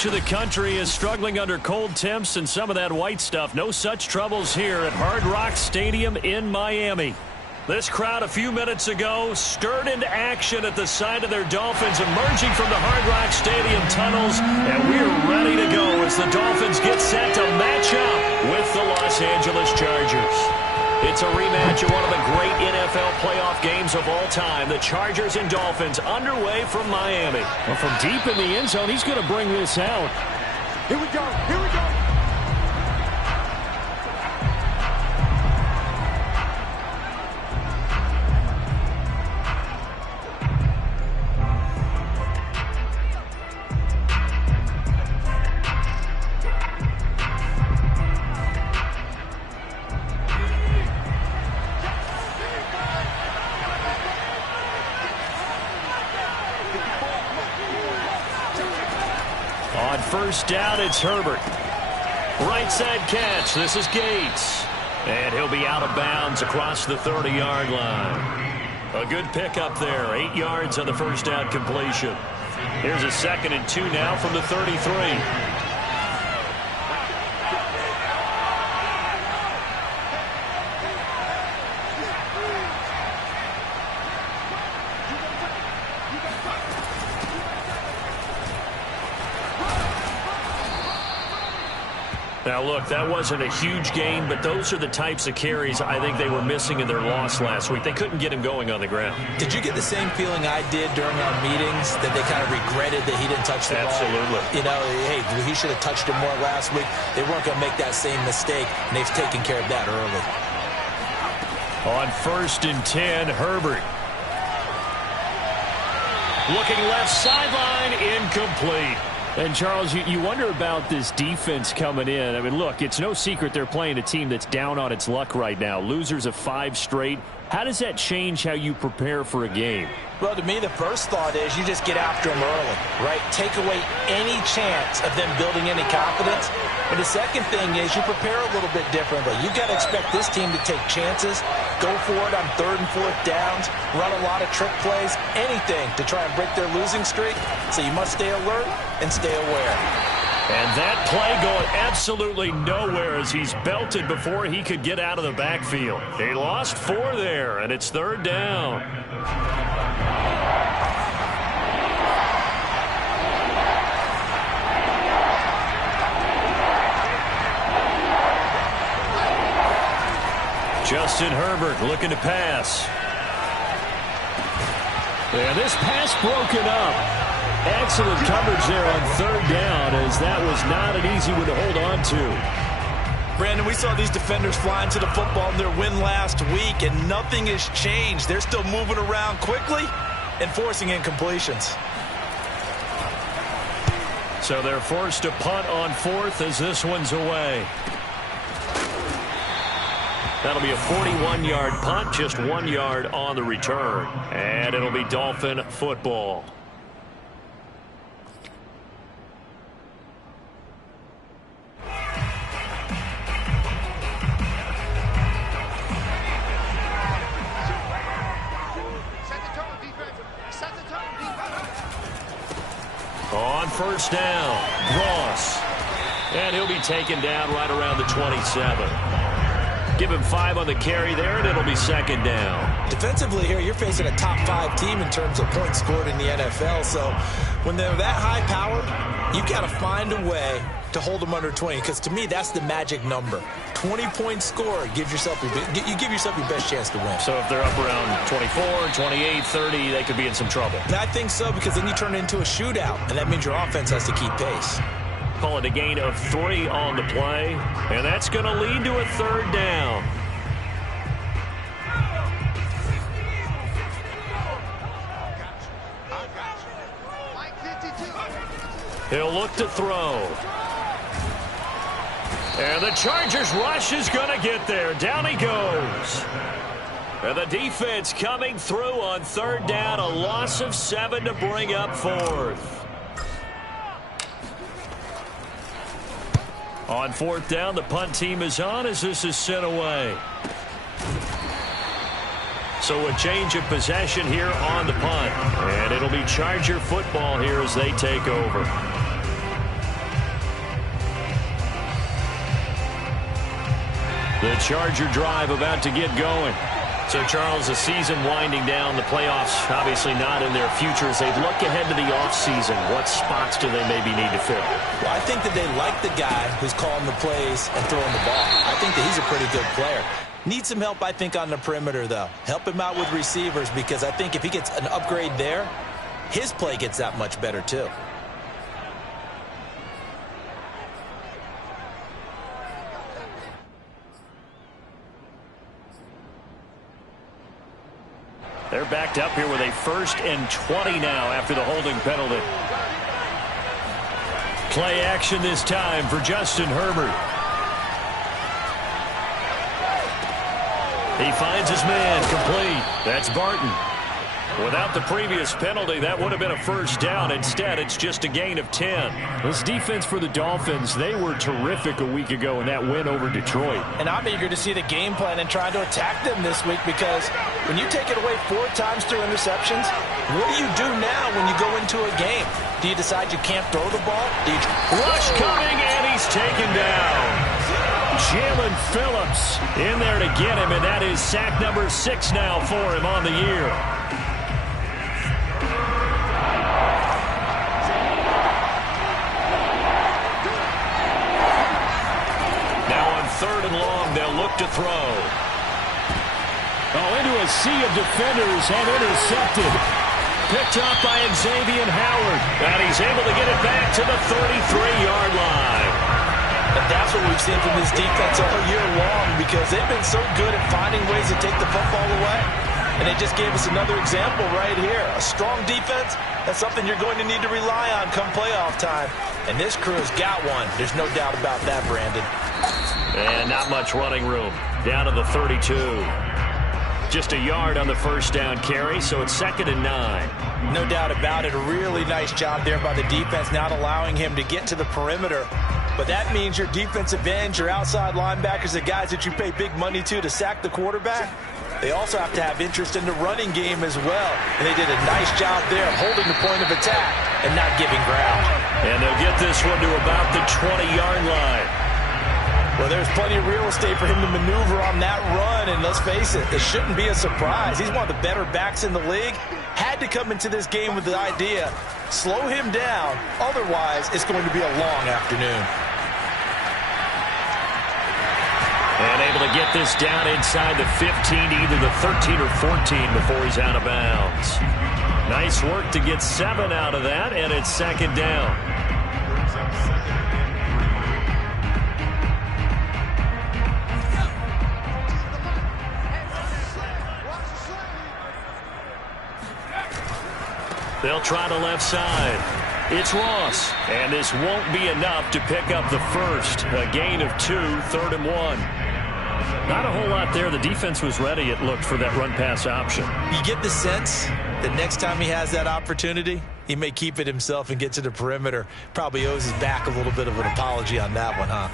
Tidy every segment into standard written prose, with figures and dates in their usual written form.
much of the country is struggling under cold temps and some of that white stuff. No such troubles here at Hard Rock Stadium in Miami. This crowd a few minutes ago stirred into action at the side of their Dolphins emerging from the Hard Rock Stadium tunnels, and we're ready to go as the Dolphins get set to match up with the Los Angeles Chargers. It's a rematch of one of the great NFL playoff games of all time. The Chargers and Dolphins underway from Miami. Well, from deep in the end zone, he's going to bring this out. Here we go. Here we go. On first down, it's Herbert. Right side catch. This is Gates. And he'll be out of bounds across the 30-yard line. A good pickup there. 8 yards on the first down completion. Here's a 2nd and 2 now from the 33. Now, look, that wasn't a huge gain, but those are the types of carries I think they were missing in their loss last week. They couldn't get him going on the ground. Did you get the same feeling I did during our meetings, that they kind of regretted that he didn't touch the ball? Absolutely. You know, hey, he should have touched him more last week. They weren't going to make that same mistake, and they've taken care of that early. On 1st and 10, Herbert. Looking left sideline, incomplete. And, Charles, you wonder about this defense coming in. I mean, look, it's no secret they're playing a team that's down on its luck right now. Losers of 5 straight. How does that change how you prepare for a game? Well, to me, the first thought is you just get after them early, right? Take away any chance of them building any confidence. But the second thing is you prepare a little bit differently. You've got to expect this team to take chances, go for it on 3rd and 4th downs, run a lot of trick plays, anything to try and break their losing streak. So you must stay alert and stay aware. And that play going absolutely nowhere as he's belted before he could get out of the backfield. He lost 4 there, and it's 3rd down. Justin Herbert looking to pass. And this pass broken up. Excellent coverage there on 3rd down, as that was not an easy one to hold on to. Brandon, we saw these defenders flying to the football in their win last week, and nothing has changed. They're still moving around quickly and forcing incompletions. So they're forced to punt on 4th as this one's away. That'll be a 41-yard punt, just 1 yard on the return. And it'll be Dolphin football. On first down, Ross. And he'll be taken down right around the 27. Give him 5 on the carry there, and it'll be 2nd down. Defensively here, you're facing a top 5 team in terms of points scored in the NFL. So when they're that high powered, you've got to find a way to hold them under 20, because to me, that's the magic number. 20 points scored, you give yourself your best chance to win. So if they're up around 24, 28, 30, they could be in some trouble. And I think so, because then you turn it into a shootout, and that means your offense has to keep pace. Call it a gain of 3 on the play, and that's going to lead to a 3rd down. He'll look to throw. And the Chargers rush is going to get there. Down he goes. And the defense coming through on 3rd down. A loss of 7 to bring up 4th. On 4th down, the punt team is on as this is sent away. So a change of possession here on the punt. And it'll be Charger football here as they take over. The Charger drive about to get going. So, Charles, the season winding down, the playoffs obviously not in their future. As they look ahead to the offseason, what spots do they maybe need to fill? Well, I think that they like the guy who's calling the plays and throwing the ball. I think that he's a pretty good player. Needs some help, I think, on the perimeter, though. Help him out with receivers, because I think if he gets an upgrade there, his play gets that much better, too. They're backed up here with a 1st and 20 now after the holding penalty. Play action this time for Justin Herbert. He finds his man, complete. That's Barton. Without the previous penalty, that would have been a 1st down. Instead, it's just a gain of 10. This defense for the Dolphins, they were terrific a week ago in that win over Detroit. And I'm eager to see the game plan and trying to attack them this week, because when you take it away 4 times through interceptions, what do you do now when you go into a game? Do you decide you can't throw the ball? Do you... Rush coming, and he's taken down. Jalen Phillips in there to get him, and that is sack number 6 now for him on the year. Now on 3rd and long, they'll look to throw. Oh, into a sea of defenders and intercepted. Picked up by Xavier Howard, and he's able to get it back to the 33-yard line. And that's what we've seen from this defense all year long, because they've been so good at finding ways to take the football away. And they just gave us another example right here. A strong defense, that's something you're going to need to rely on come playoff time. And this crew's got one. There's no doubt about that, Brandon. And not much running room. Down to the 32. Just a yard on the 1st down carry, so it's 2nd and 9. No doubt about it. A really nice job there by the defense, not allowing him to get to the perimeter. But that means your defensive ends, your outside linebackers, the guys that you pay big money to sack the quarterback, they also have to have interest in the running game as well. And they did a nice job there of holding the point of attack and not giving ground. And they'll get this one to about the 20-yard line. Well, there's plenty of real estate for him to maneuver on that run, and let's face it, it shouldn't be a surprise. He's one of the better backs in the league. Had to come into this game with the idea, slow him down, otherwise it's going to be a long afternoon. And able to get this down inside the 15, either the 13 or 14 before he's out of bounds. Nice work to get 7 out of that, and it's 2nd down. They'll try the left side. It's Ross. And this won't be enough to pick up the 1st. A gain of 2, 3rd and 1. Not a whole lot there. The defense was ready, it looked, for that run-pass option. You get the sense that next time he has that opportunity, he may keep it himself and get to the perimeter. Probably owes his back a little bit of an apology on that one, huh?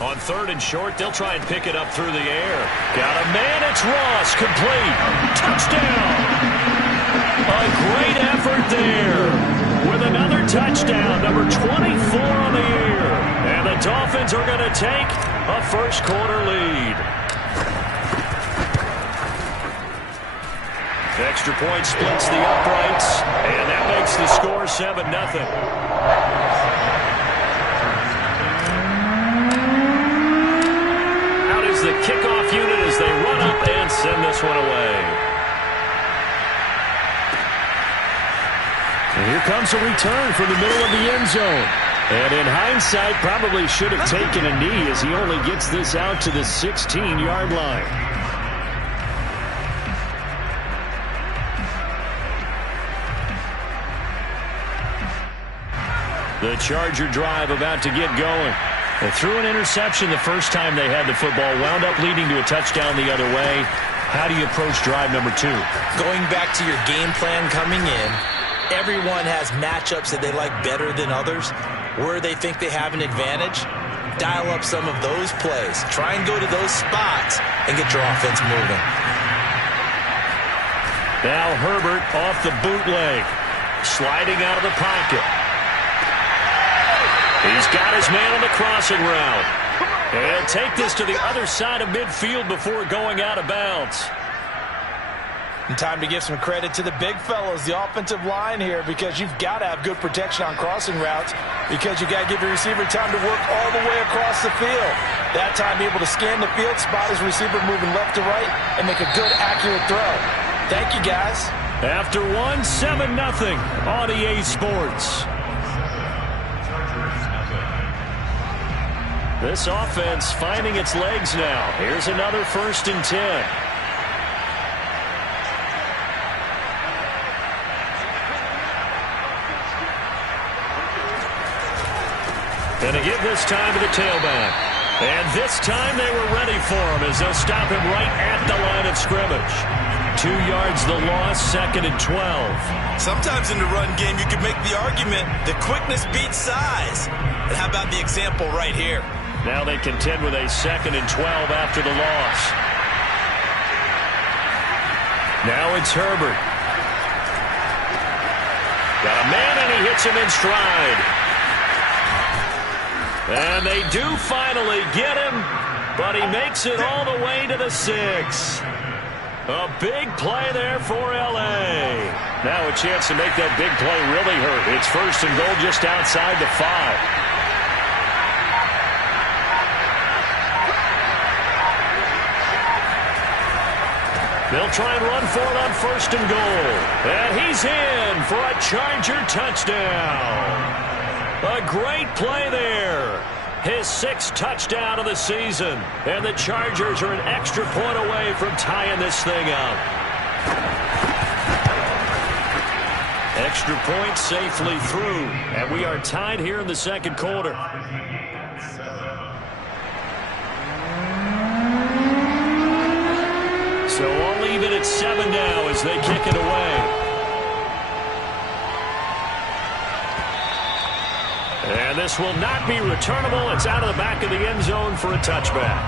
On 3rd and short, they'll try and pick it up through the air. Got a man, it's Ross, complete. Touchdown! A great effort there with another touchdown, number 24 on the year. And the Dolphins are going to take a 1st quarter lead. Extra point splits the uprights, and that makes the score 7-0. The kickoff unit as they run up and send this one away. And here comes a return from the middle of the end zone. And in hindsight, probably should have taken a knee, as he only gets this out to the 16-yard line. The Charger drive about to get going. They threw an interception the first time they had the football, wound up leading to a touchdown the other way. How do you approach drive number 2? Going back to your game plan coming in, everyone has matchups that they like better than others. Where they think they have an advantage, dial up some of those plays. Try and go to those spots and get your offense moving. Now Herbert off the bootleg, sliding out of the pocket. He's got his man on the crossing route. And take this to the other side of midfield before going out of bounds. And time to give some credit to the big fellows, the offensive line here, because you've got to have good protection on crossing routes because you've got to give your receiver time to work all the way across the field. That time able to scan the field, spot his receiver moving left to right, and make a good, accurate throw. Thank you, guys. After 7-0 on EA Sports. This offense finding its legs now. Here's another 1st and 10. Going to give this time to the tailback. And this time they were ready for him as they'll stop him right at the line of scrimmage. 2 yards the loss, 2nd and 12. Sometimes in the run game you can make the argument that quickness beats size. And how about the example right here? Now they contend with a 2nd and 12 after the loss. Now it's Herbert. Got a man and he hits him in stride. And they do finally get him, but he makes it all the way to the 6. A big play there for L.A. Now a chance to make that big play really hurt. It's 1st and goal just outside the 5. They'll try and run for it on 1st and goal. And he's in for a Charger touchdown. A great play there. His 6th touchdown of the season. And the Chargers are an extra point away from tying this thing up. Extra point safely through. And we are tied here in the 2nd quarter. So I'll leave it at 7 now as they kick it away. And this will not be returnable. It's out of the back of the end zone for a touchback.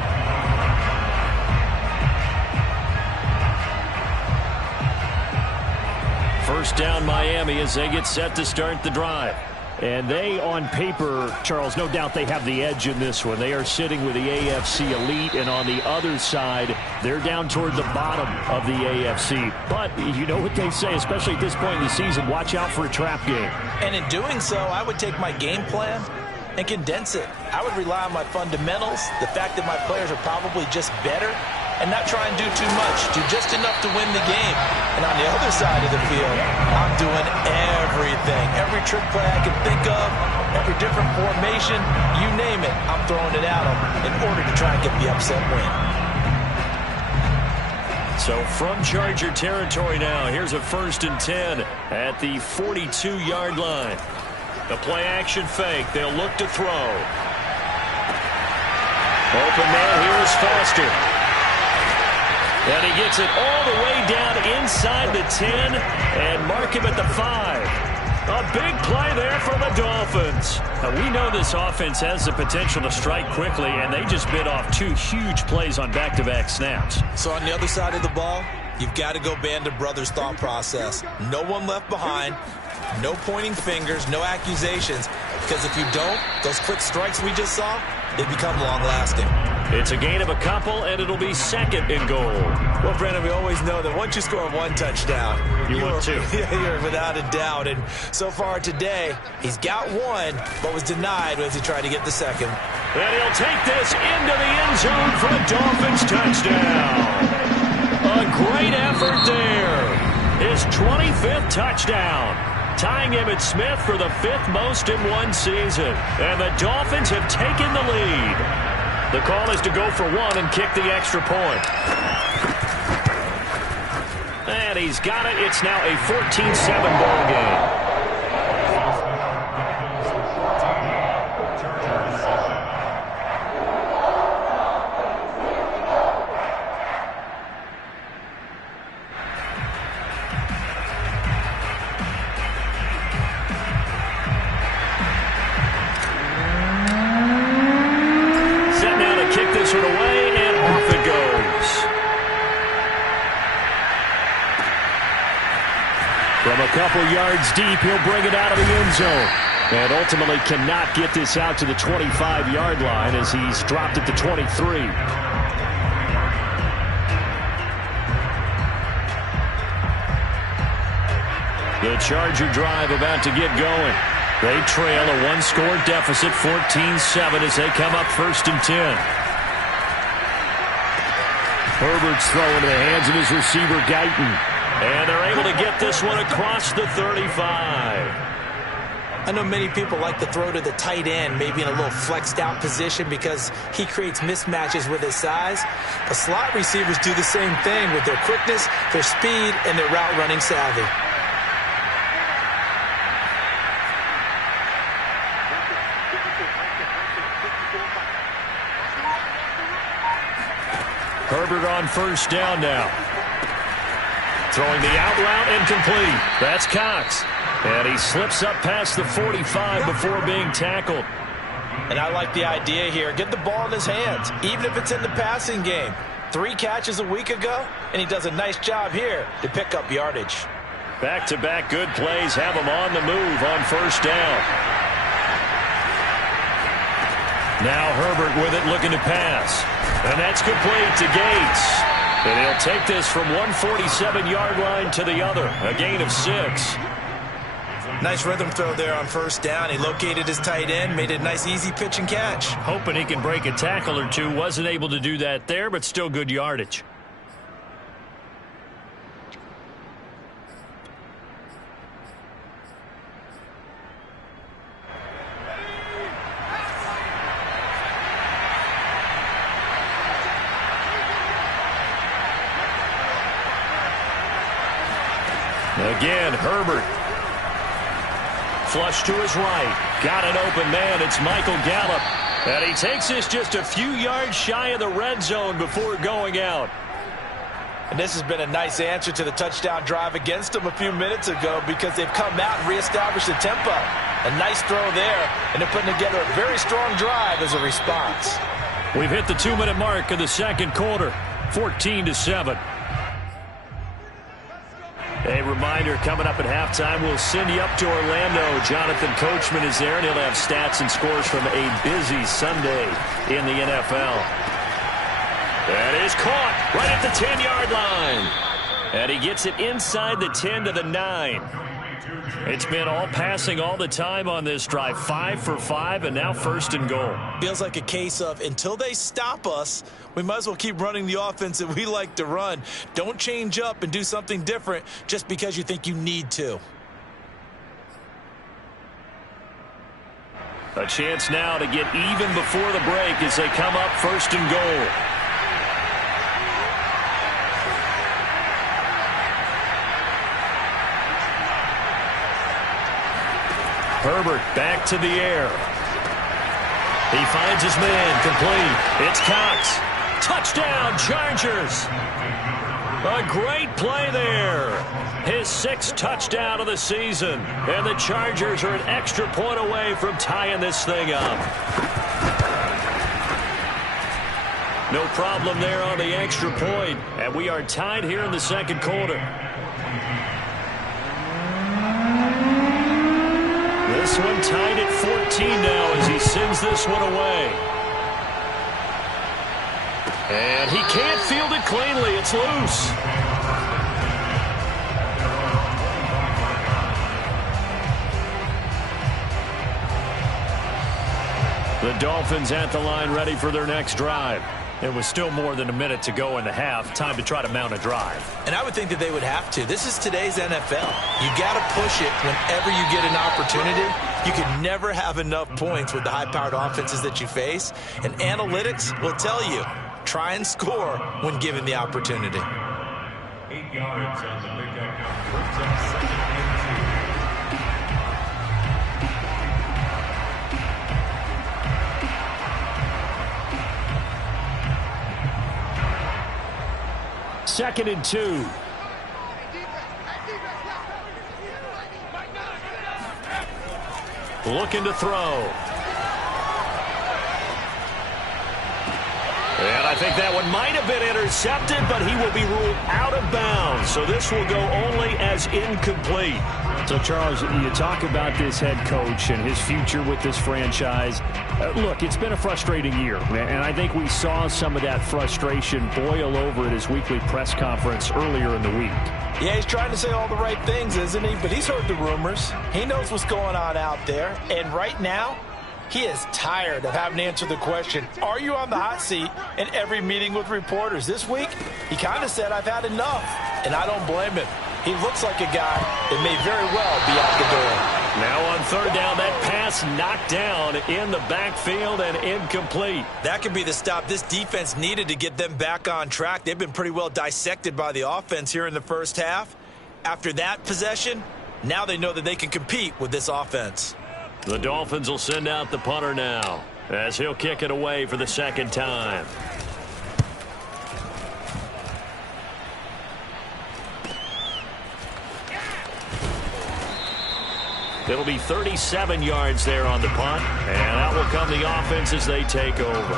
First down Miami as they get set to start the drive. And they, on paper, Charles, no doubt they have the edge in this one. They are sitting with the AFC elite, and on the other side, they're down toward the bottom of the AFC. But you know what they say, especially at this point in the season, watch out for a trap game. And in doing so, I would take my game plan and condense it. I would rely on my fundamentals, the fact that my players are probably just better, and not try and do too much, do just enough to win the game. And on the other side of the field, I'm doing everything. Every trick play I can think of, every different formation, you name it, I'm throwing it at them in order to try and get the upset win. So from Charger territory now, here's a 1st and 10 at the 42-yard line. The play-action fake. They'll look to throw. Open man here is Foster. And he gets it all the way down inside the 10 and mark him at the 5. A big play there for the Dolphins. Now, we know this offense has the potential to strike quickly, and they just bit off 2 huge plays on back-to-back snaps. So on the other side of the ball, you've got to go band of brothers thought process. No one left behind. No pointing fingers, no accusations. Because if you don't, those quick strikes we just saw, they become long-lasting. It's a gain of a couple, and it'll be 2nd and goal. Well, Brandon, we always know that once you score 1 touchdown, you want 2. You're without a doubt. And so far today, he's got 1, but was denied as he tried to get the 2nd. And he'll take this into the end zone for a Dolphins touchdown. A great effort there. His 25th touchdown. Tying Emmitt Smith for the 5th most in one season. And the Dolphins have taken the lead. The call is to go for 1 and kick the extra point. And he's got it. It's now a 14-7 ball game. From a couple yards deep, he'll bring it out of the end zone. And ultimately cannot get this out to the 25-yard line as he's dropped at the 23. The Charger drive about to get going. They trail a one-score deficit, 14-7, as they come up 1st and 10. Herbert's throw into the hands of his receiver, Guyton. And they're able to get this one across the 35. I know many people like to throw to the tight end, maybe in a little flexed out position because he creates mismatches with his size. But slot receivers do the same thing with their quickness, their speed, and their route running savvy. Herbert on 1st down now. Throwing the out route incomplete. That's Cox. And he slips up past the 45 before being tackled. And I like the idea here. Get the ball in his hands, even if it's in the passing game. 3 catches a week ago, and he does a nice job here to pick up yardage. Back-to-back good plays have him on the move on 1st down. Now Herbert with it, looking to pass. And that's complete to Gates. And he'll take this from one 47-yard line to the other. A gain of 6. Nice rhythm throw there on 1st down. He located his tight end, made it a nice easy pitch and catch. Hoping he can break a tackle or two. Wasn't able to do that there, but still good yardage. Again, Herbert. Flush to his right. Got an open man. It's Michael Gallup. And he takes this just a few yards shy of the red zone before going out. And this has been a nice answer to the touchdown drive against them a few minutes ago because they've come out and reestablished the tempo. A nice throw there, and they're putting together a very strong drive as a response. We've hit the 2-minute mark of the 2nd quarter, 14-7. A reminder, coming up at halftime, we'll send you up to Orlando. Jonathan Coachman is there, and he'll have stats and scores from a busy Sunday in the NFL. That is caught right at the 10-yard line. And he gets it inside the 10 to the 9. It's been all passing all the time on this drive. 5 for 5, and now 1st and goal. Feels like a case of until they stop us, we might as well keep running the offense that we like to run. Don't change up and do something different just because you think you need to. A chance now to get even before the break as they come up 1st and goal. Herbert back to the air. He finds his man, complete. It's Cox. Touchdown, Chargers. A great play there. His 6th touchdown of the season. And the Chargers are an extra point away from tying this thing up. No problem there on the extra point. And we are tied here in the 2nd quarter. This one tied at 14 now as he sends this one away. And he can't field it cleanly. It's loose. The Dolphins at the line ready for their next drive. It was still more than a minute to go in the half. Time to try to mount a drive. And I would think that they would have to. This is today's NFL. You got to push it whenever you get an opportunity. You can never have enough points with the high-powered offenses that you face. And analytics will tell you, try and score when given the opportunity. 8 yards on the pickup. Brings up 2nd and 2. Second and 2. Looking to throw. And I think that one might have been intercepted, but he will be ruled out of bounds. So this will go only as incomplete. So, Charles, you talk about this head coach and his future with this franchise. Look, it's been a frustrating year, and I think we saw some of that frustration boil over at his weekly press conference earlier in the week. Yeah, he's trying to say all the right things, isn't he? But he's heard the rumors. He knows what's going on out there. And right now, he is tired of having to answer the question, are you on the hot seat in every meeting with reporters? This week, he kind of said, I've had enough. And I don't blame him. He looks like a guy that may very well be out the door. Now on third down, that pass knocked down in the backfield and incomplete. That could be the stop this defense needed to get them back on track. They've been pretty well dissected by the offense here in the first half. After that possession, now they know that they can compete with this offense. The Dolphins will send out the punter now as he'll kick it away for the second time. It'll be 37 yards there on the punt, and out will come the offense as they take over.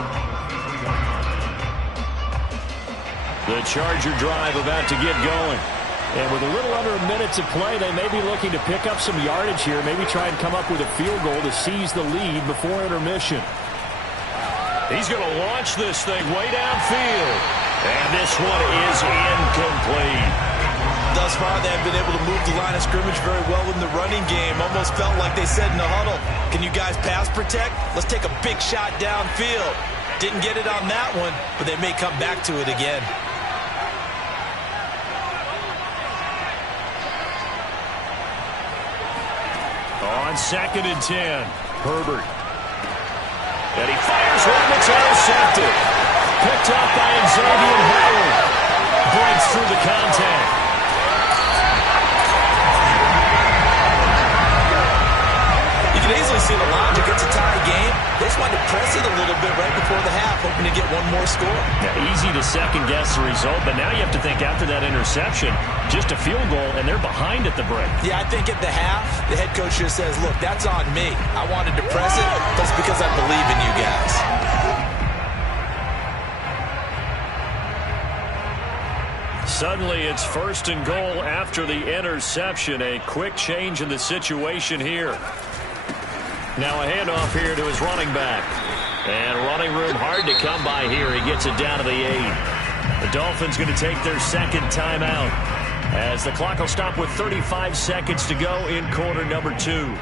The Charger drive about to get going. And with a little under a minute to play, they may be looking to pick up some yardage here, maybe try and come up with a field goal to seize the lead before intermission. He's going to launch this thing way downfield. And this one is incomplete. Thus far, they have been able to move the line of scrimmage very well in the running game. Almost felt like they said in the huddle, can you guys pass protect? Let's take a big shot downfield. Didn't get it on that one, but they may come back to it again. On 2nd and 10, Herbert. And he fires one that's intercepted. Picked up by Xavier Howard. Breaks through the contact. You can easily see the logic. It's a tie game. They just wanted to press it a little bit right before the half, hoping to get one more score. Yeah, easy to second-guess the result, but now you have to think after that interception, just a field goal, and they're behind at the break. Yeah, I think at the half, the head coach just says, look, that's on me. I wanted to press it. That's because I believe in you guys. Suddenly, it's 1st and goal after the interception. A quick change in the situation here. Now a handoff here to his running back. And running room hard to come by here. He gets it down to the 8. The Dolphins going to take their second timeout as the clock will stop with 35 seconds to go in quarter number 2.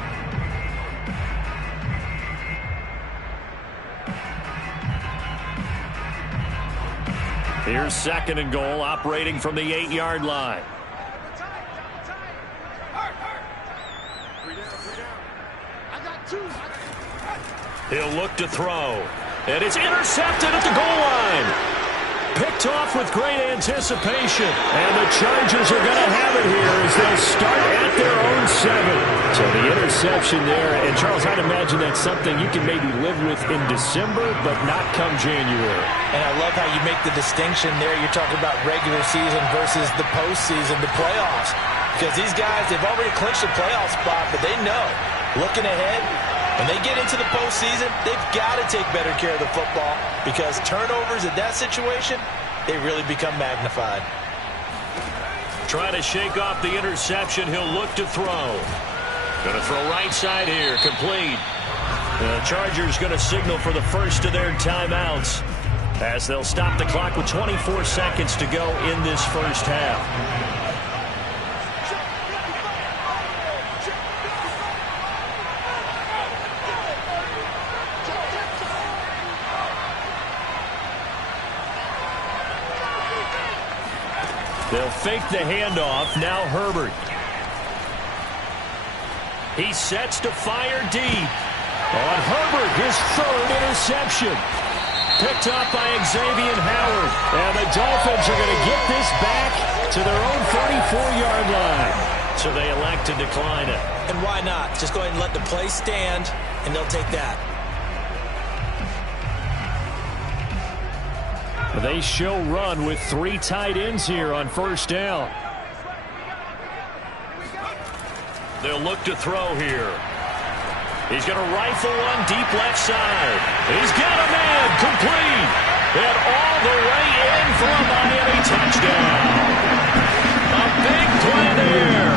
Here's 2nd and goal, operating from the 8-yard line. He'll look to throw. And it's intercepted at the goal line. Picked off with great anticipation. And the Chargers are going to have it here as they'll start at their own 7. So the interception there. And, Charles, I'd imagine that's something you can maybe live with in December, but not come January. And I love how you make the distinction there. You're talking about regular season versus the postseason, the playoffs. Because these guys, they've already clinched a playoff spot, but they know, looking ahead, when they get into the postseason, they've got to take better care of the football because turnovers in that situation, they really become magnified. Trying to shake off the interception. He'll look to throw. Going to throw right side here. Complete. The Chargers going to signal for the first of their timeouts as they'll stop the clock with 24 seconds to go in this first half. They'll fake the handoff. Now Herbert. He sets to fire deep. On Herbert, his 3rd interception. Picked up by Xavier Howard. And the Dolphins are going to get this back to their own 34-yard line. So they elect to decline it. And why not? Just go ahead and let the play stand, and they'll take that. They show run with 3 tight ends here on first down. They'll look to throw here. He's going to rifle one deep left side. He's got a man complete. And all the way in for a Miami touchdown. A big play there.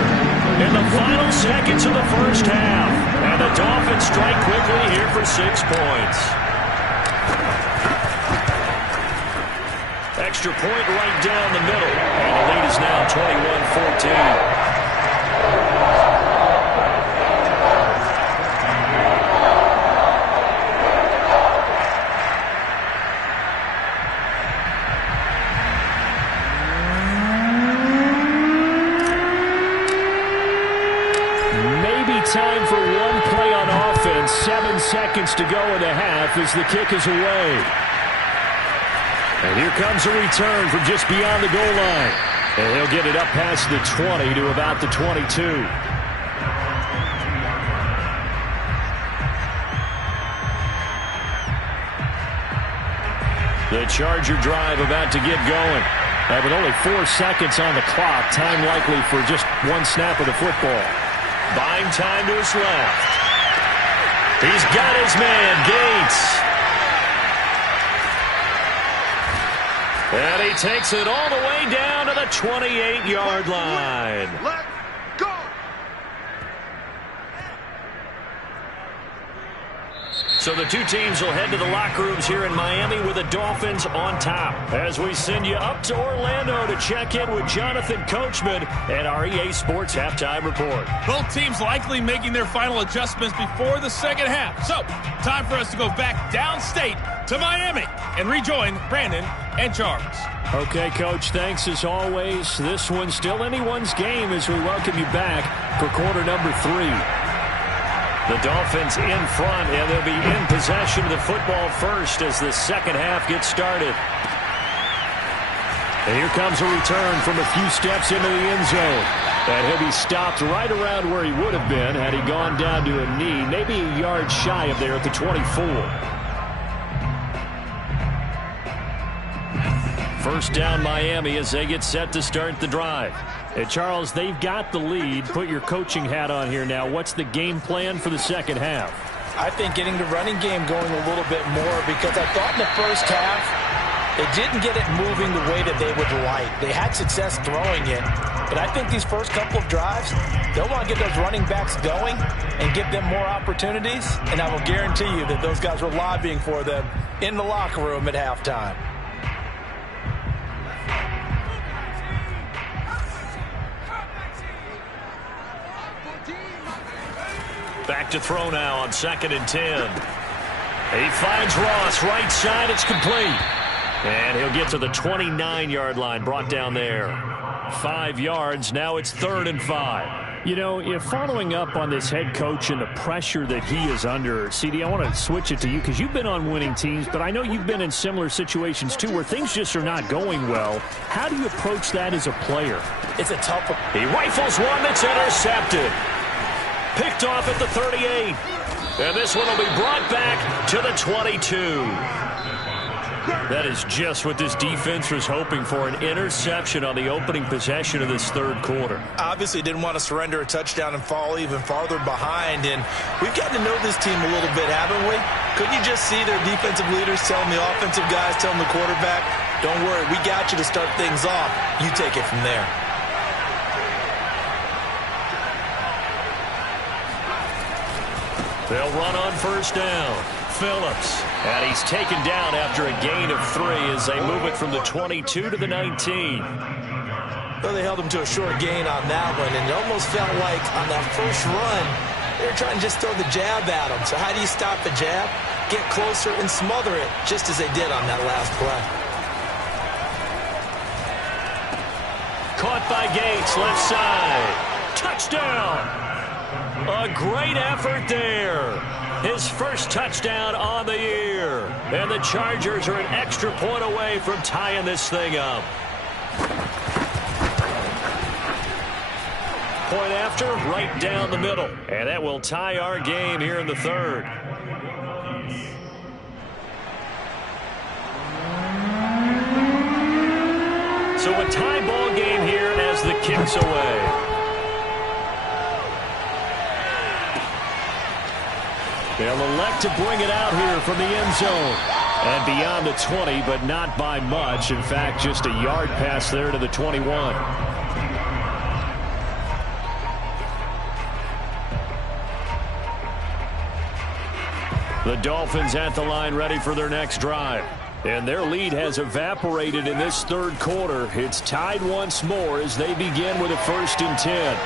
in the final seconds of the first half. And the Dolphins strike quickly here for 6 points. Extra point right down the middle. And the lead is now 21-14. Time for one play on offense. 7 seconds to go in the half as the kick is away. And here comes a return from just beyond the goal line. And he'll get it up past the 20 to about the 22. The Charger drive about to get going. And with only 4 seconds on the clock, time likely for just one snap of the football. Buying time to his left. He's got his man, Gates. And he takes it all the way down to the 28-yard line. Let's go. So the two teams will head to the locker rooms here in Miami with the Dolphins on top. As we send you up to Orlando to check in with Jonathan Coachman and our EA Sports Halftime Report. Both teams likely making their final adjustments before the second half. So, time for us to go back downstate to Miami and rejoin Brandon and Charles. Okay, Coach, thanks as always. This one's still anyone's game as we welcome you back for quarter number 3. The Dolphins in front, and they'll be in possession of the football first as the second half gets started. And here comes a return from a few steps into the end zone. And he'll be stopped right around where he would have been had he gone down to a knee, maybe a yard shy of there at the 24. First down Miami as they get set to start the drive. Hey, Charles, they've got the lead. Put your coaching hat on here now. What's the game plan for the second half? I think getting the running game going a little bit more because I thought in the first half they didn't get it moving the way that they would like. They had success throwing it, but I think these first couple of drives, they'll want to get those running backs going and give them more opportunities, and I will guarantee you that those guys were lobbying for them in the locker room at halftime. Back to throw now on 2nd and 10. He finds Ross, right side, it's complete. And he'll get to the 29-yard line, brought down there. 5 yards, now it's 3rd and 5. You know, if following up on this head coach and the pressure that he is under, CD, I want to switch it to you because you've been on winning teams, but I know you've been in similar situations too where things just are not going well. How do you approach that as a player? It's a tough one. He rifles one that's intercepted. Picked off at the 38. And this one will be brought back to the 22. That is just what this defense was hoping for, an interception on the opening possession of this third quarter. Obviously didn't want to surrender a touchdown and fall even farther behind. And we've got to know this team a little bit, haven't we? Couldn't you just see their defensive leaders telling the offensive guys, telling the quarterback, don't worry, we got you to start things off. You take it from there. They'll run on first down. Phillips. And he's taken down after a gain of 3 as they move it from the 22 to the 19. Well, they held him to a short gain on that one, and it almost felt like on that first run, they were trying to just throw the jab at him. So how do you stop the jab? Get closer and smother it, just as they did on that last play. Caught by Gates, left side. Touchdown! A great effort there. His first touchdown on the year. And the Chargers are an extra point away from tying this thing up. Point after, right down the middle. And that will tie our game here in the third. So a tie ball game here as the kick's away. They'll elect to bring it out here from the end zone. And beyond the 20, but not by much. In fact, just a yard pass there to the 21. The Dolphins at the line ready for their next drive. And their lead has evaporated in this third quarter. It's tied once more as they begin with a 1st and 10.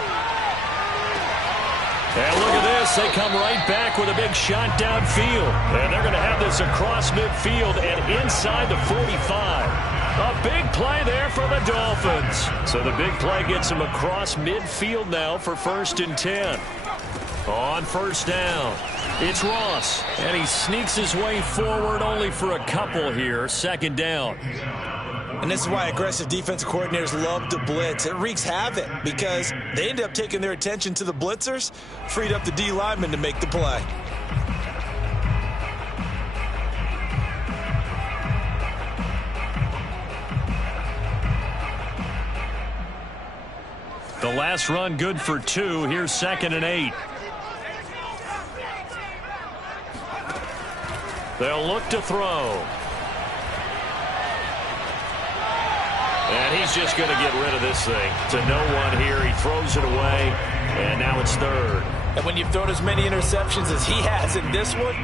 And look at this. They come right back with a big shot downfield. And they're going to have this across midfield and inside the 45. A big play there for the Dolphins. So the big play gets them across midfield now for 1st and 10. On 1st down, it's Ross. And he sneaks his way forward only for a couple here. 2nd down. And this is why aggressive defensive coordinators love to blitz. It wreaks havoc because they end up taking their attention to the blitzers, freed up the D lineman to make the play. The last run good for 2. Here's 2nd and 8. They'll look to throw. And he's just going to get rid of this thing. To no one here. He throws it away. And now it's 3rd. And when you've thrown as many interceptions as he has in this one,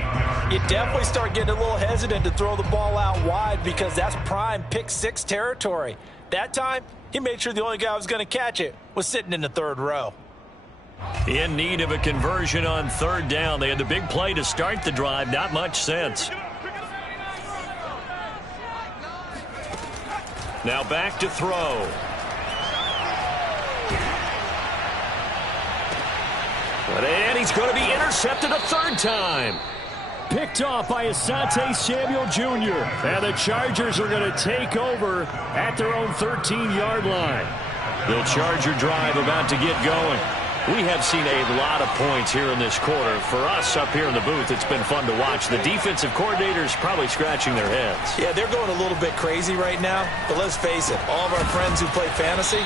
you definitely start getting a little hesitant to throw the ball out wide because that's prime pick 6 territory. That time, he made sure the only guy who was going to catch it was sitting in the 3rd row. In need of a conversion on 3rd down. They had the big play to start the drive. Not much sense. Now back to throw. And he's going to be intercepted a 3rd time. Picked off by Asante Samuel Jr. And the Chargers are going to take over at their own 13-yard line. The Charger drive about to get going. We have seen a lot of points here in this quarter. For us up here in the booth, it's been fun to watch. The defensive coordinators probably scratching their heads. Yeah, they're going a little bit crazy right now. But let's face it, all of our friends who play fantasy,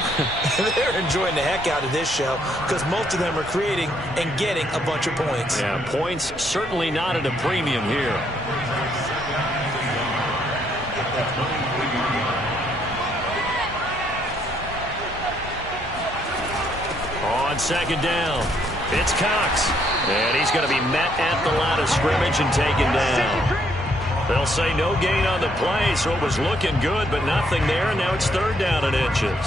they're enjoying the heck out of this show because most of them are creating and getting a bunch of points. Yeah, points certainly not at a premium here. On 2nd down, it's Cox. And he's going to be met at the line of scrimmage and taken down. They'll say no gain on the play, so it was looking good, but nothing there, and now it's 3rd down and inches.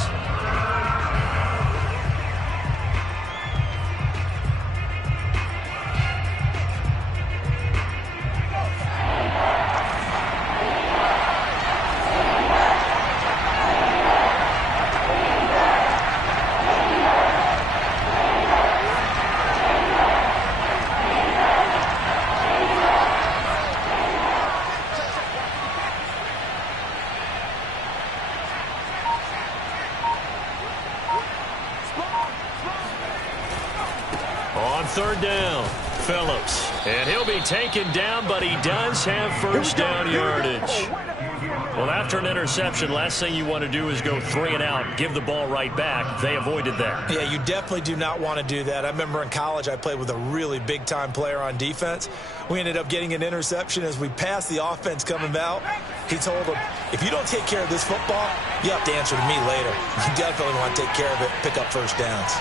On 3rd down, Phillips. And he'll be taken down, but he does have 1st down yardage. Well, after an interception, last thing you want to do is go 3 and out, give the ball right back. They avoided that. Yeah, you definitely do not want to do that. I remember in college I played with a really big-time player on defense. We ended up getting an interception as we passed the offense coming out. He told him, if you don't take care of this football, you have to answer to me later. You definitely want to take care of it, pick up 1st downs.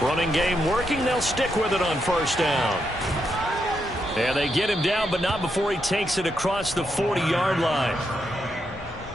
Running game working. They'll stick with it on 1st down. And they get him down, but not before he takes it across the 40-yard line.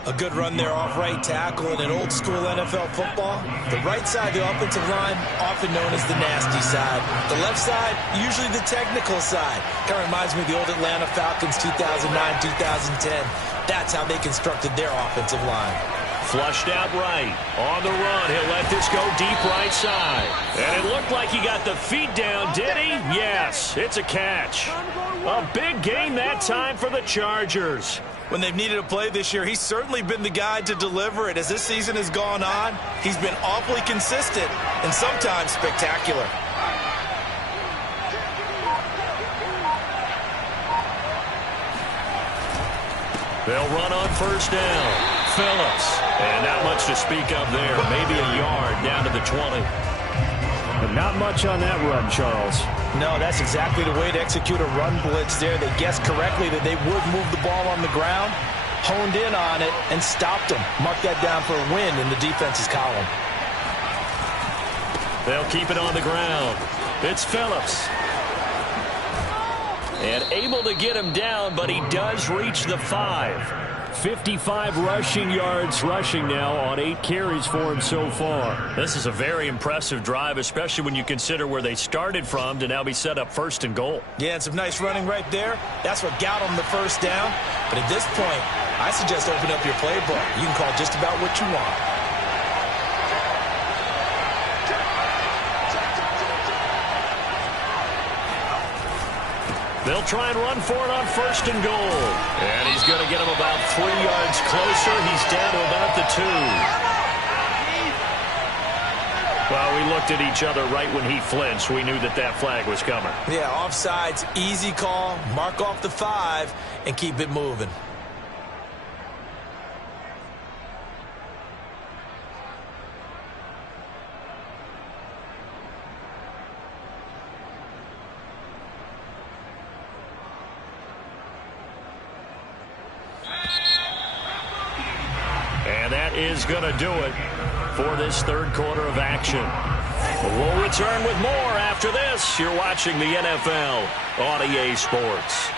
A good run there off right tackle in an old-school NFL football. The right side of the offensive line, often known as the nasty side. The left side, usually the technical side. Kind of reminds me of the old Atlanta Falcons 2009-2010. That's how they constructed their offensive line. Flushed out right. On the run, he'll let this go deep right side. And it looked like he got the feet down, did he? Yes, it's a catch. A big gain that time for the Chargers. When they've needed a play this year, he's certainly been the guy to deliver it. As this season has gone on, he's been awfully consistent and sometimes spectacular. They'll run on 1st down. Phillips. And not much to speak of there. Maybe a yard down to the 20. And Not much on that run, Charles. No, that's exactly the way to execute a run blitz there. They guessed correctly that they would move the ball on the ground, honed in on it, and stopped them. Mark that down for a win in the defense's column. They'll keep it on the ground. It's Phillips. And able to get him down, but he does reach the 5. 55 rushing yards rushing now on 8 carries for him so far. This is a very impressive drive, especially when you consider where they started from to now be set up 1st and goal. Yeah, and some nice running right there. That's what got them the first down. But at this point, I suggest open up your playbook. You can call just about what you want. They'll try and run for it on 1st and goal. And he's going to get him about 3 yards closer. He's down to about the 2. Well, we looked at each other right when he flinched. We knew that that flag was coming. Yeah, offsides, easy call. Mark off the 5 and keep it moving. Is going to do it for this 3rd quarter of action. We'll return with more after this. You're watching the NFL on EA Sports.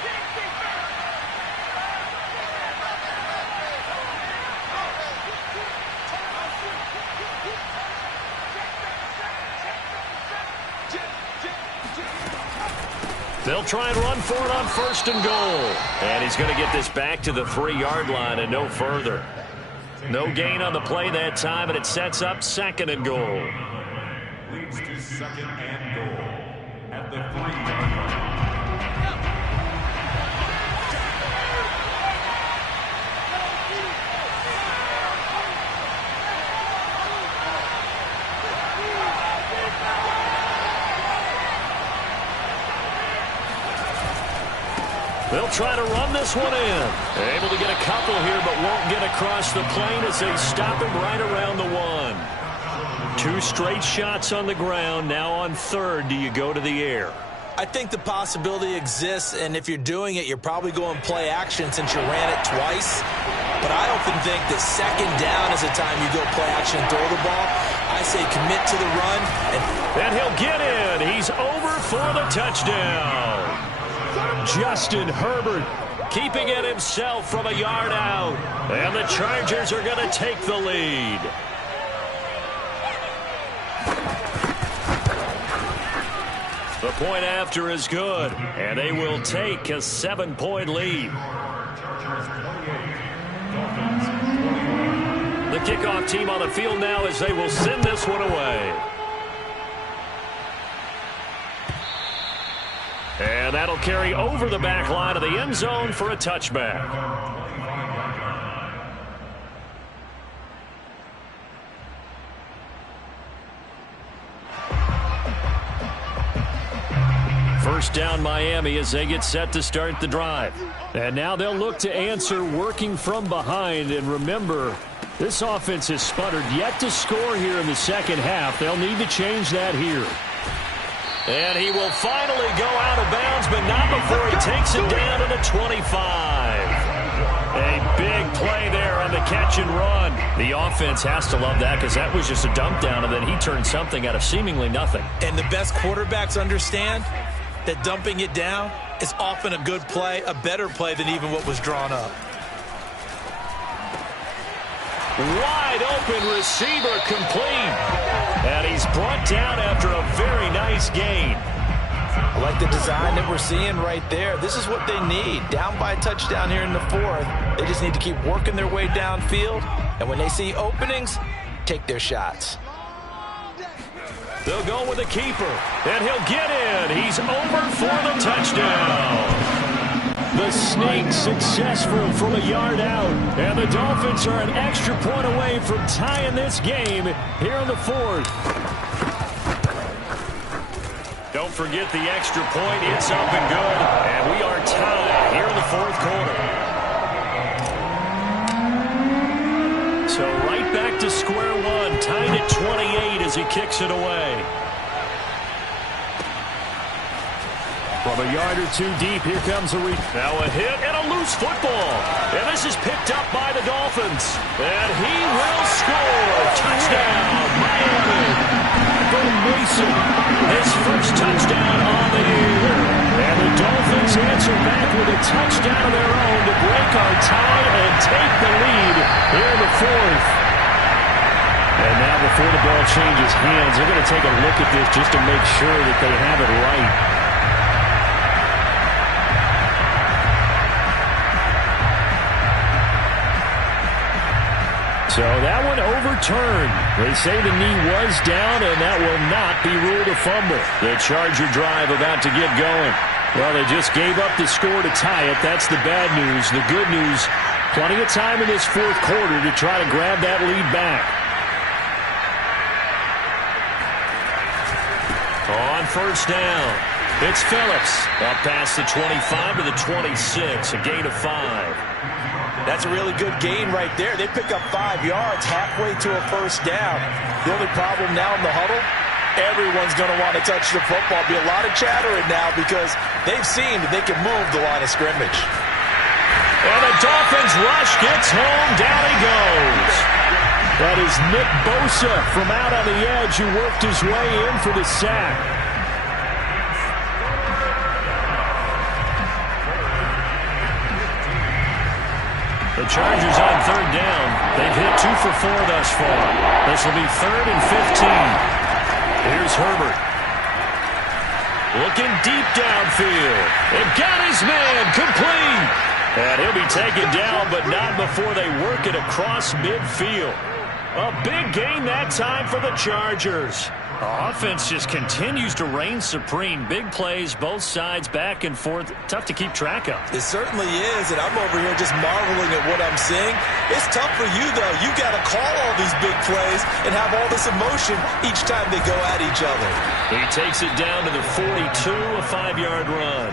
They'll try and run for it on 1st and goal. And he's going to get this back to the 3-yard line and no further. No gain on the play that time, and it sets up 2nd and goal. Leads to 2nd and goal at the 3-yard line. They'll try to run this one in. Able to get a couple here, but won't get across the plane as they stop him right around the 1. 2 straight shots on the ground. Now on 3rd, do you go to the air? I think the possibility exists, and if you're doing it, you're probably going play action since you ran it twice. But I often think that 2nd down is the time you go play action and throw the ball. I say commit to the run. And he'll get in. He's over for the touchdown. Justin Herbert keeping it himself from a yard out. And the Chargers are going to take the lead. The point after is good, and they will take a 7-point lead. The kickoff team on the field now as they will send this one away. And that'll carry over the back line of the end zone for a touchback. First down Miami as they get set to start the drive. And now they'll look to answer working from behind. And remember, this offense has sputtered yet to score here in the second half. They'll need to change that here. And he will finally go out of bounds, but not before he takes it down to the 25. A big play there on the catch and run. The offense has to love that because that was just a dump down, and then he turned something out of seemingly nothing. And the best quarterbacks understand that dumping it down is often a good play, a better play than even what was drawn up. Wide open receiver complete. And he's brought down after a very nice gain. I like the design that we're seeing right there. This is what they need. Down by a touchdown here in the 4th. They just need to keep working their way downfield. And when they see openings, take their shots. They'll go with a keeper. And he'll get in. He's over for the touchdown. The Snake successful from a yard out. And the Dolphins are an extra point away from tying this game here in the 4th. Don't forget the extra point. It's up and good. And we are tied here in the 4th quarter. So right back to square one. Tied at 28 as he kicks it away. From a yard or two deep, here comes a now a hit and a loose football. And this is picked up by the Dolphins. And he will score. Touchdown, Miami. Mason. His first touchdown on the year. And the Dolphins answer back with a touchdown of their own to break our tie and take the lead here in the fourth. And now before the ball changes hands, they're going to take a look at this just to make sure that they have it right. So that one overturned. They say the knee was down, and that will not be ruled a fumble. The Charger drive about to get going. Well, they just gave up the score to tie it. That's the bad news. The good news, plenty of time in this fourth quarter to try to grab that lead back. On first down, it's Phillips. Up past the 25 to the 26, a gain of 5. That's a really good gain right there. They pick up 5 yards halfway to a first down. The only problem now in the huddle, everyone's going to want to touch the football. Be a lot of chattering now because they've seen that they can move the line of scrimmage. And the Dolphins rush gets home. Down he goes. That is Nick Bosa from out on the edge who worked his way in for the sack. The Chargers on third down. They've hit 2 for 4 thus far. This will be 3rd and 15. Here's Herbert. Looking deep downfield. And got his man complete. And he'll be taken down, but not before they work it across midfield. A big gain that time for the Chargers. Offense just continues to reign supreme. Big plays, both sides, back and forth. Tough to keep track of. It certainly is, and I'm over here just marveling at what I'm seeing. It's tough for you, though. You got to call all these big plays and have all this emotion each time they go at each other. He takes it down to the 42, a 5-yard run.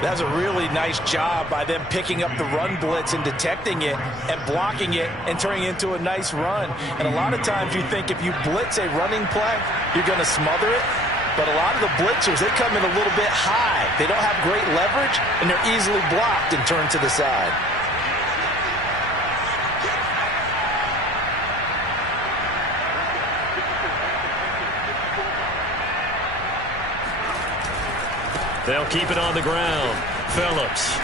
That's a really nice job by them picking up the run blitz and detecting it and blocking it and turning it into a nice run. And a lot of times you think if you blitz a running play, you're going to smother it. But a lot of the blitzers, they come in a little bit high. They don't have great leverage, and they're easily blocked and turned to the side. They'll keep it on the ground. Phillips.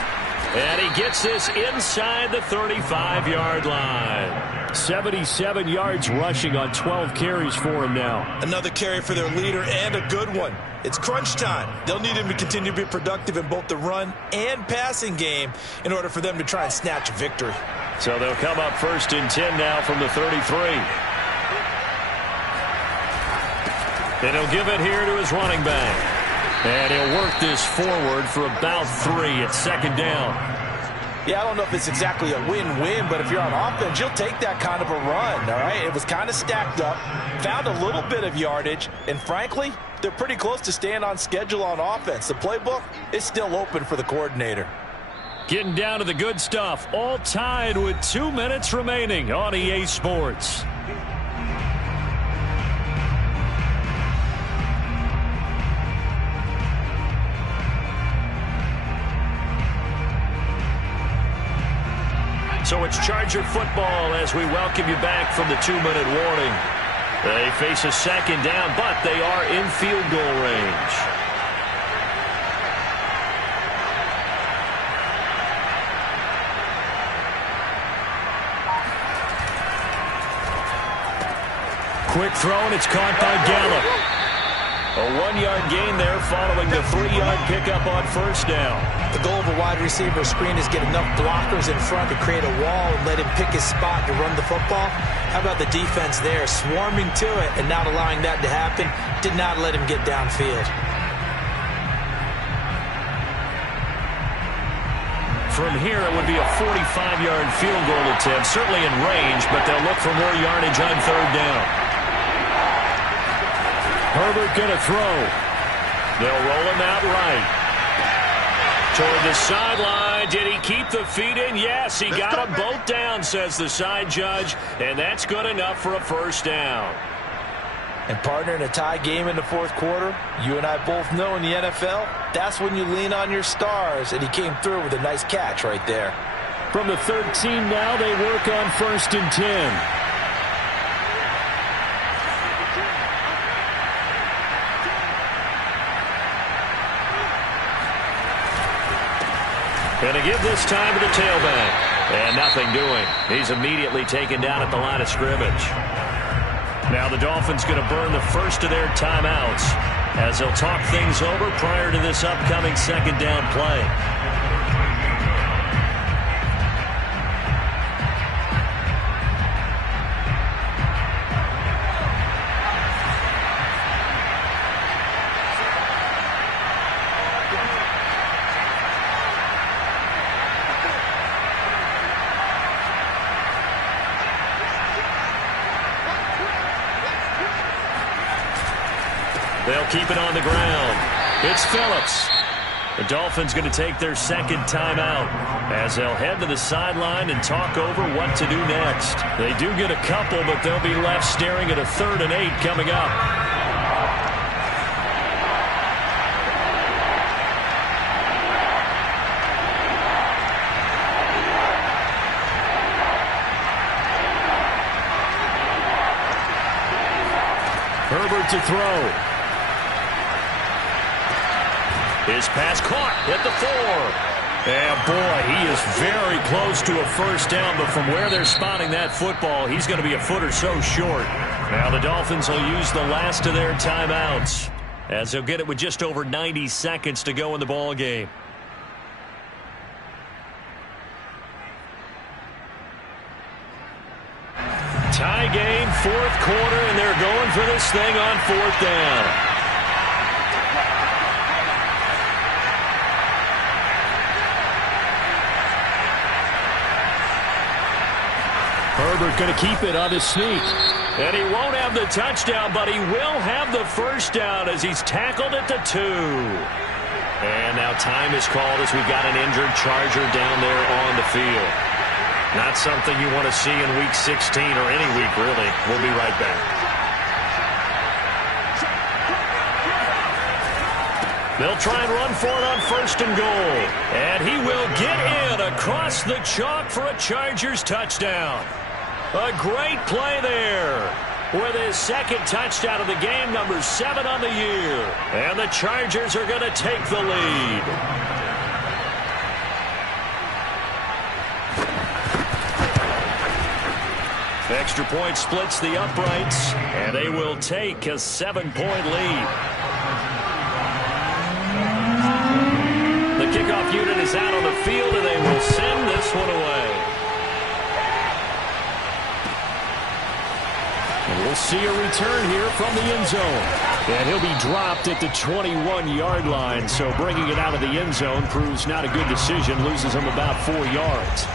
And he gets this inside the 35-yard line. 77 yards rushing on 12 carries for him now. Another carry for their leader and a good one. It's crunch time. They'll need him to continue to be productive in both the run and passing game in order for them to try and snatch a victory. So they'll come up 1st and 10 now from the 33. And he'll give it here to his running back. And he'll work this forward for about 3 at 2nd down. Yeah, I don't know if it's exactly a win-win, but if you're on offense, you'll take that kind of a run, all right? It was kind of stacked up, found a little bit of yardage, and frankly, they're pretty close to staying on schedule on offense. The playbook is still open for the coordinator. Getting down to the good stuff, all tied with 2 minutes remaining on EA Sports. So it's Charger football as we welcome you back from the 2-minute warning. They face a 2nd down, but they are in field goal range. Quick throw, and it's caught by Gallup. A 1-yard gain there following the 3-yard pickup on 1st down. The goal of a wide receiver screen is get enough blockers in front to create a wall and let him pick his spot to run the football. How about the defense there, swarming to it and not allowing that to happen? Did not let him get downfield. From here, it would be a 45-yard field goal attempt, certainly in range, but they'll look for more yardage on 3rd down. Herbert going to throw. They'll roll him out right. Toward the sideline. Did he keep the feet in? Yes, he got them both down, says the side judge, and that's good enough for a 1st down. And partner, in a tie game in the fourth quarter, you and I both know in the NFL, that's when you lean on your stars, and he came through with a nice catch right there. From the 13 now, they work on 1st and 10. Going to give this time to the tailback. And nothing doing. He's immediately taken down at the line of scrimmage. Now the Dolphins going to burn the first of their timeouts as they'll talk things over prior to this upcoming second down play. They'll keep it on the ground. It's Phillips. The Dolphins going to take their second timeout as they'll head to the sideline and talk over what to do next. They do get a couple, but they'll be left staring at a 3rd and 8 coming up. Herbert to throw. His pass caught at the 4. And boy, he is very close to a first down, but from where they're spotting that football, he's going to be a foot or so short. Now the Dolphins will use the last of their timeouts as they'll get it with just over 90 seconds to go in the ball game. Tie game, fourth quarter, and they're going for this thing on 4th down. Herbert going to keep it on his sneak. And he won't have the touchdown, but he will have the first down as he's tackled at the 2. And now time is called as we've got an injured Charger down there on the field. Not something you want to see in Week 16 or any week, really. We'll be right back. They'll try and run for it on 1st and goal. And he will get in across the chalk for a Chargers touchdown. A great play there with his second touchdown of the game, number 7 on the year. And the Chargers are going to take the lead. Extra point splits the uprights, and they will take a 7-point lead. The kickoff unit is out on the field, and they will send this one away. And we'll see a return here from the end zone. And he'll be dropped at the 21-yard line, so bringing it out of the end zone proves not a good decision, loses him about 4 yards.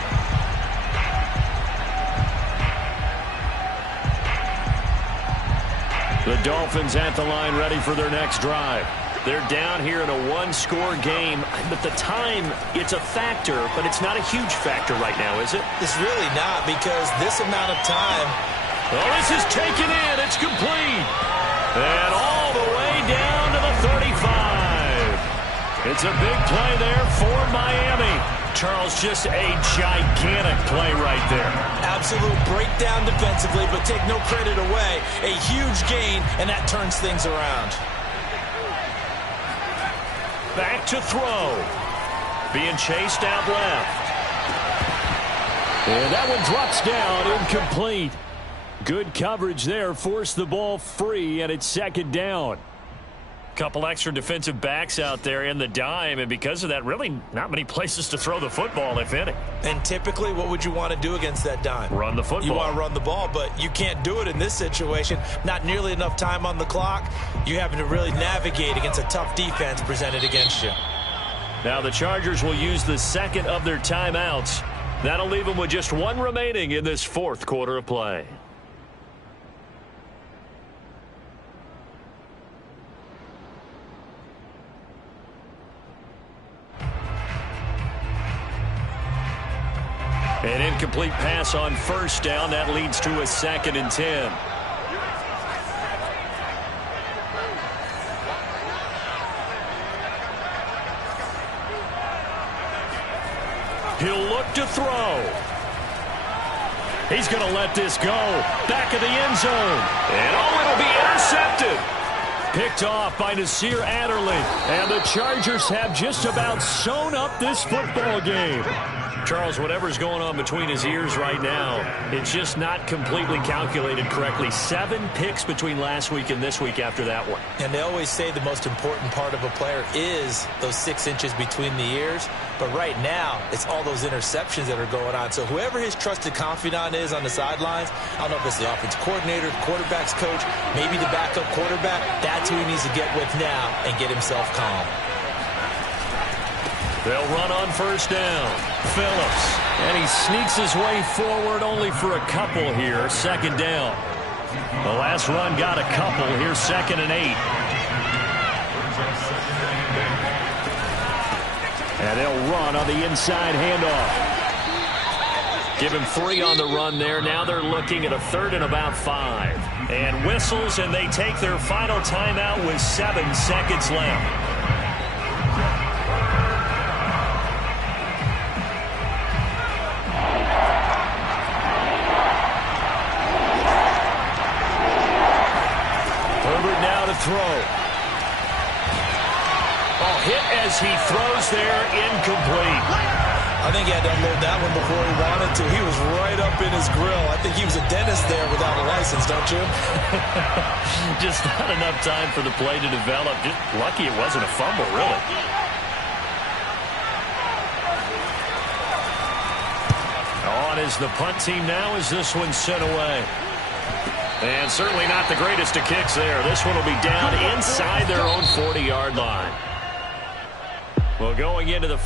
The Dolphins at the line ready for their next drive. They're down here in a one-score game, but the time, it's a factor, but it's not a huge factor right now, is it? It's really not, because this amount of time. Oh, this is taken in. It's complete. And all the way down to the 35. It's a big play there for Miami. Charles, just a gigantic play right there. Absolute breakdown defensively, but take no credit away. A huge gain, and that turns things around. Back to throw. Being chased out left. And that one drops down, incomplete. Good coverage there, forced the ball free, and it's second down. Couple extra defensive backs out there in the dime, and because of that, really not many places to throw the football, if any. And typically, what would you want to do against that dime? Run the football. You want to run the ball, but you can't do it in this situation. Not nearly enough time on the clock. You're having to really navigate against a tough defense presented against you. Now the Chargers will use the second of their timeouts. That'll leave them with just one remaining in this fourth quarter of play. An incomplete pass on first down. That leads to a 2nd and 10. look to throw. He's going to let this go. Back of the end zone. And it'll be intercepted. Picked off by Nasir Adderley. And the Chargers have just about sewn up this football game. Charles, whatever's going on between his ears right now, it's just not completely calculated correctly. 7 picks between last week and this week after that one. And they always say the most important part of a player is those 6 inches between the ears. But right now, it's all those interceptions that are going on. So whoever his trusted confidant is on the sidelines, I don't know if it's the offense coordinator, the quarterback's coach, maybe the backup quarterback, that's who he needs to get with now and get himself calm. They'll run on first down. Phillips. And he sneaks his way forward only for a couple here. Second down. The last run got a couple. Here's 2nd and 8. And they'll run on the inside handoff. Give him 3 on the run there. Now they're looking at a 3rd and about 5. And whistles, and they take their final timeout with 7 seconds left. Throw. Oh, hit as he throws there, incomplete. I think he had to unload that one before he wanted to. He was right up in his grill. I think he was a dentist there without a license, don't you? Just not enough time for the play to develop. Just lucky it wasn't a fumble, really. On is the punt team now as this one's sent away. And certainly not the greatest of kicks there. This one will be down inside their own 40-yard line. Well, going into the